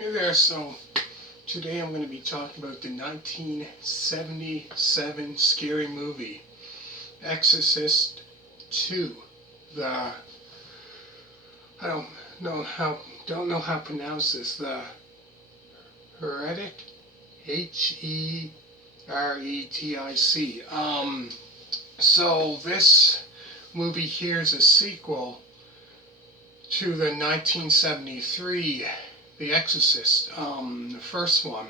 Hey there, so today I'm going to be talking about the 1977 scary movie, Exorcist 2. The, I don't know how to pronounce this, the Heretic, Heretic. So this movie here is a sequel to the 1973 The Exorcist, the first one.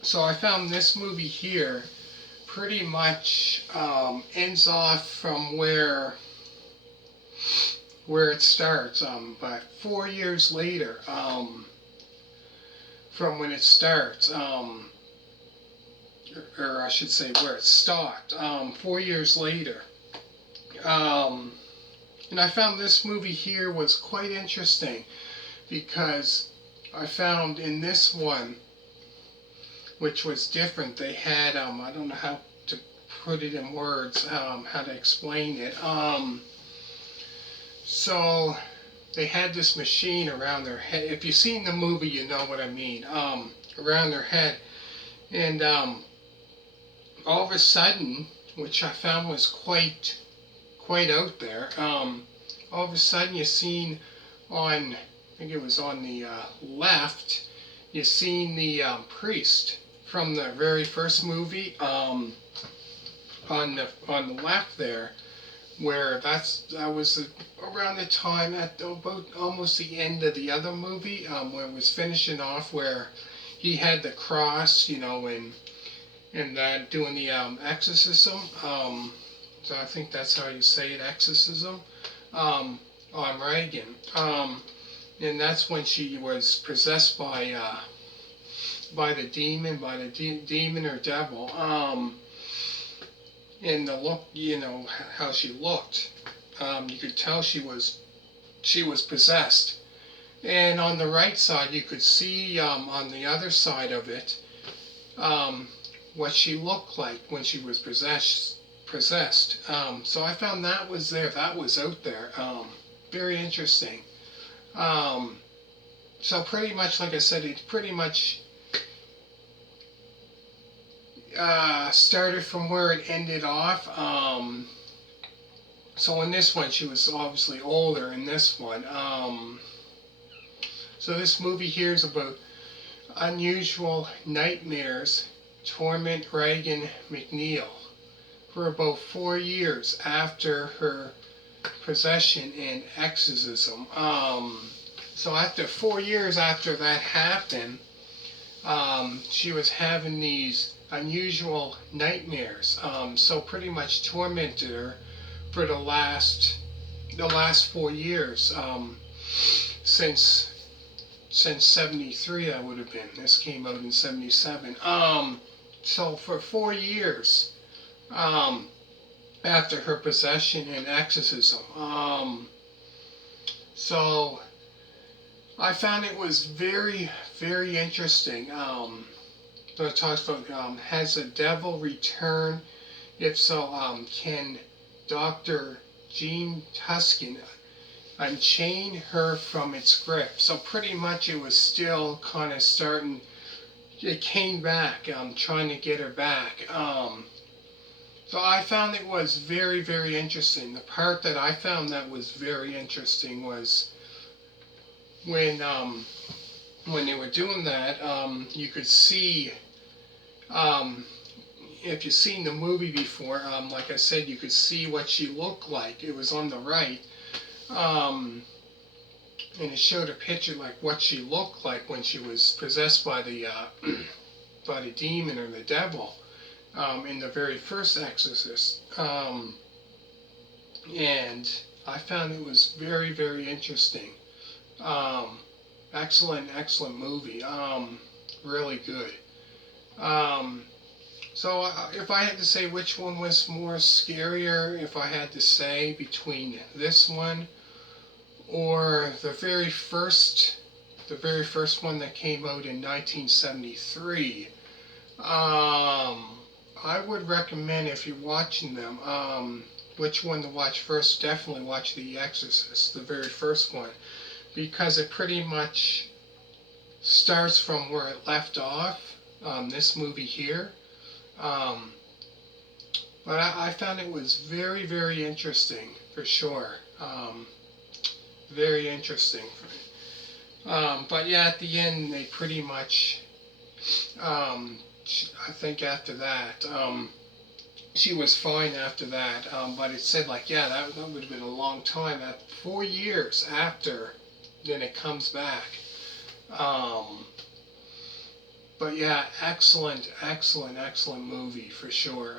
So I found this movie here pretty much ends off from where it starts, but 4 years later from when it starts, or I should say where it stopped, 4 years later. And I found this movie here was quite interesting because I found in this one, which was different, they had, I don't know how to put it in words, how to explain it. So they had this machine around their head. If you've seen the movie, you know what I mean. Around their head. And all of a sudden, which I found was quite out there, all of a sudden you seen on, I think it was on the left, you seen the priest from the very first movie, on the left there, where that was around the time at about almost the end of the other movie, where it was finishing off, where he had the cross, you know, and doing the exorcism. So I think that's how you say it, exorcism, on Reagan. And that's when she was possessed by the demon, demon or devil. And the look, you know, how she looked, you could tell she was possessed. And on the right side, you could see, on the other side of it, what she looked like when she was possessed. So I found that was there, that was out there. Very interesting. So pretty much, like I said, it pretty much started from where it ended off. So in this one, she was obviously older in this one. So this movie here is about unusual nightmares torment Reagan McNeil for about 4 years after her possession and exorcism. So after 4 years after that happened, she was having these unusual nightmares. So pretty much tormented her for the last 4 years, since 73, I would have been. This came out in 77. So for 4 years, after her possession and exorcism. So I found it was very, very interesting. So it talks about, has the devil returned? If so, can Dr. Jean Tuskin unchain her from its grip? So pretty much it was still kind of starting, it came back, trying to get her back. So I found it was very, very interesting. The part that I found that was very interesting was when they were doing that, you could see, if you've seen the movie before, like I said, you could see what she looked like. It was on the right, and it showed a picture like what she looked like when she was possessed by the by the demon or the devil, in the very first Exorcist. And I found it was very, very interesting. Excellent movie. Really good. So if I had to say which one was more scarier, if I had to say between this one or the very first one that came out in 1973, I would recommend, if you're watching them, which one to watch first. Definitely watch The Exorcist, the very first one, because it pretty much starts from where it left off, this movie here. Um, but I found it was very, very interesting, for sure. Very interesting. But yeah, at the end, they pretty much, um, I think after that, she was fine after that. But it said, like, yeah, that would have been a long time. 4 years after, then it comes back. Um, but yeah, excellent, excellent, excellent movie for sure.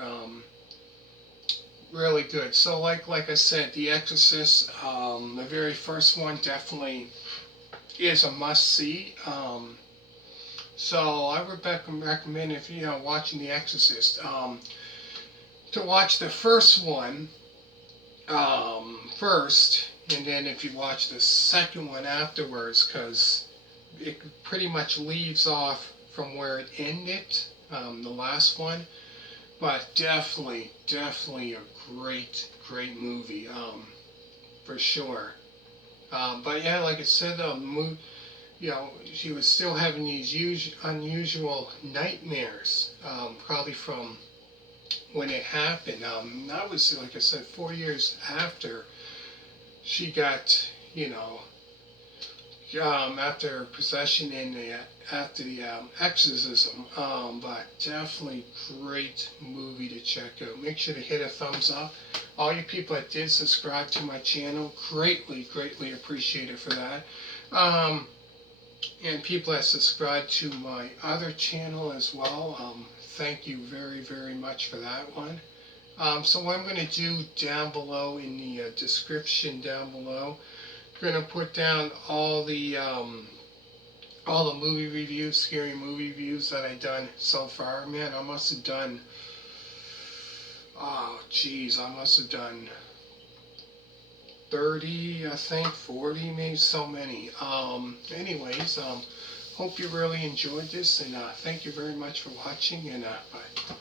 Really good. So like I said, The Exorcist, the very first one definitely is a must see. So I would recommend, if watching The Exorcist, to watch the first one first, and then if you watch the second one afterwards, because it pretty much leaves off from where it ended, the last one. But definitely, definitely a great, great movie, for sure. But yeah, like I said, she was still having these unusual nightmares, probably from when it happened. That was, like I said, 4 years after she got, after possession and after the exorcism. But definitely great movie to check out. Make sure to hit a thumbs up. All you people that did subscribe to my channel, greatly, greatly appreciate it for that. And people that subscribe to my other channel as well, thank you very, very much for that one. So what I'm going to do down below in the description down below, I'm going to put down all the movie reviews, scary movie reviews that I've done so far. Man, I must have done, oh geez, I must have done 30, I think, 40, maybe so many. Anyways, hope you really enjoyed this, and thank you very much for watching, and bye.